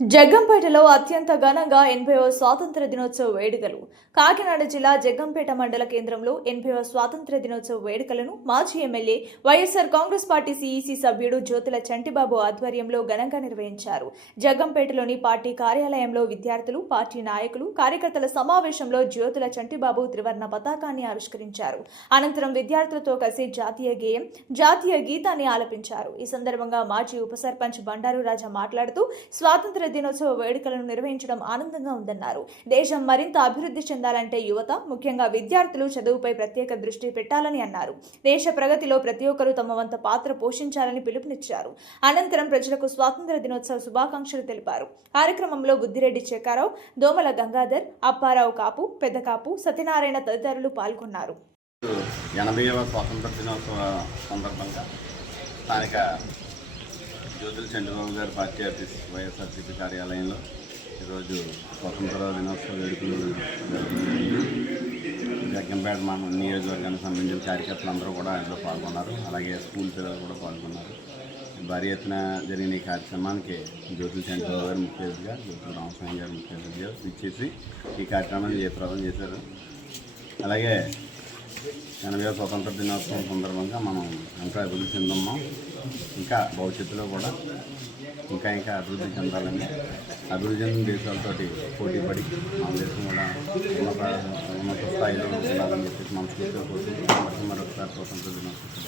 జగ్గంపేటలో అత్యంత ఘనంగా 80వ స్వాతంత్ర దినోత్సవ వేడుకలు. కాకినాడ జిల్లా జగ్గంపేట మండల కేంద్రంలో 80వ స్వాతంత్ర దినోత్సవ వేడుకలను మాజీ MLA YSR Congress party CEC సభ్యుడు జ్యోతుల చంటిబాబు ఆధ్వర్యంలో ఘనంగా నిర్వహించారు. జగ్గంపేటలోని పార్టీ కార్యాలయంలో విద్యార్థులు, పార్టీ నాయకులు, కార్యకర్తల సమావేశంలో జ్యోతుల చంటిబాబు త్రివర్ణ పతాకాన్ని ఆవిష్కరించారు. అనంతరం విద్యార్థులతో కలిసి జాతీయ గేయం, జాతీయ గీతాన్ని ఆలపించారు. ఈ సందర్భంగా మాజీ ఉప సర్పంచ్ బండారు రాజా మాట్లాడుతూ స్వాతంత్ర దినోత్సవ వేడుకలను నిర్వహించడం ఆనందంగా ఉందన్నారు. దేశం మరింత అభివృద్ధి చెందాలంటే యువత, ముఖ్యంగా విద్యార్థులు చదువుపై ప్రత్యేక దృష్టి పెట్టాలని అన్నారు. దేశ ప్రగతిలో ప్రతి ఒక్కరూ తమ వంత పాత్ర పోషించాలని పిలుపునిచ్చారు. అనంతరం ప్రజలకు స్వాతంత్ర దినోత్సవ శుభాకాంక్షలు తెలిపారు. కార్యక్రమంలో బుద్దిరెడ్డి చెక్కారావు, దోమల గంగాధర్, అప్పారావు కాపు, పెద్దకాపు, సత్యనారాయణ తదితరులు పాల్గొన్నారు. 80వ స్వాతంత్ర దినోత్సవ సందర్భంగా స్థానిక జ్యోతుల చంద్రబాబు గారి పార్టీ ఆఫీస్ వైఎస్ఆర్సీపీ కార్యాలయంలో ఈరోజు స్వాతంత్ర దినోత్సవ వేడుకలు జగ్గంపేట నియోజకవర్గానికి సంబంధించిన కార్యకర్తలందరూ కూడా ఇందులో పాల్గొన్నారు. అలాగే స్కూల్ పిల్లలు కూడా పాల్గొన్నారు. భారీ ఎత్తున జరిగిన ఈ కార్యక్రమానికి జ్యోతుల చంద్రబాబు గారు ముఖ్య అతిథిగా, జ్యోతుల రామస్వామి గారు ముఖ్య అతిథిగా ఇచ్చేసి ఈ కార్యక్రమాన్ని జయప్రదం చేశారు. అలాగే 80వ స్వాతంత్ర దినోత్సవం సందర్భంగా మనం ఇంకా అభివృద్ధి చెందున్నాం. ఇంకా భవిష్యత్తులో కూడా ఇంకా అభివృద్ధి చెందాలని, అభివృద్ధి చెందిన దేశాలతోటి పోటీపడి మన దేశం కూడా ఉన్నత స్థాయిలో ఉండాలని చెప్పేసి మనస్ఫూర్తిగా కోరుకుంటున్నాం. మరొకసారి స్వాతంత్ర దినోత్సవం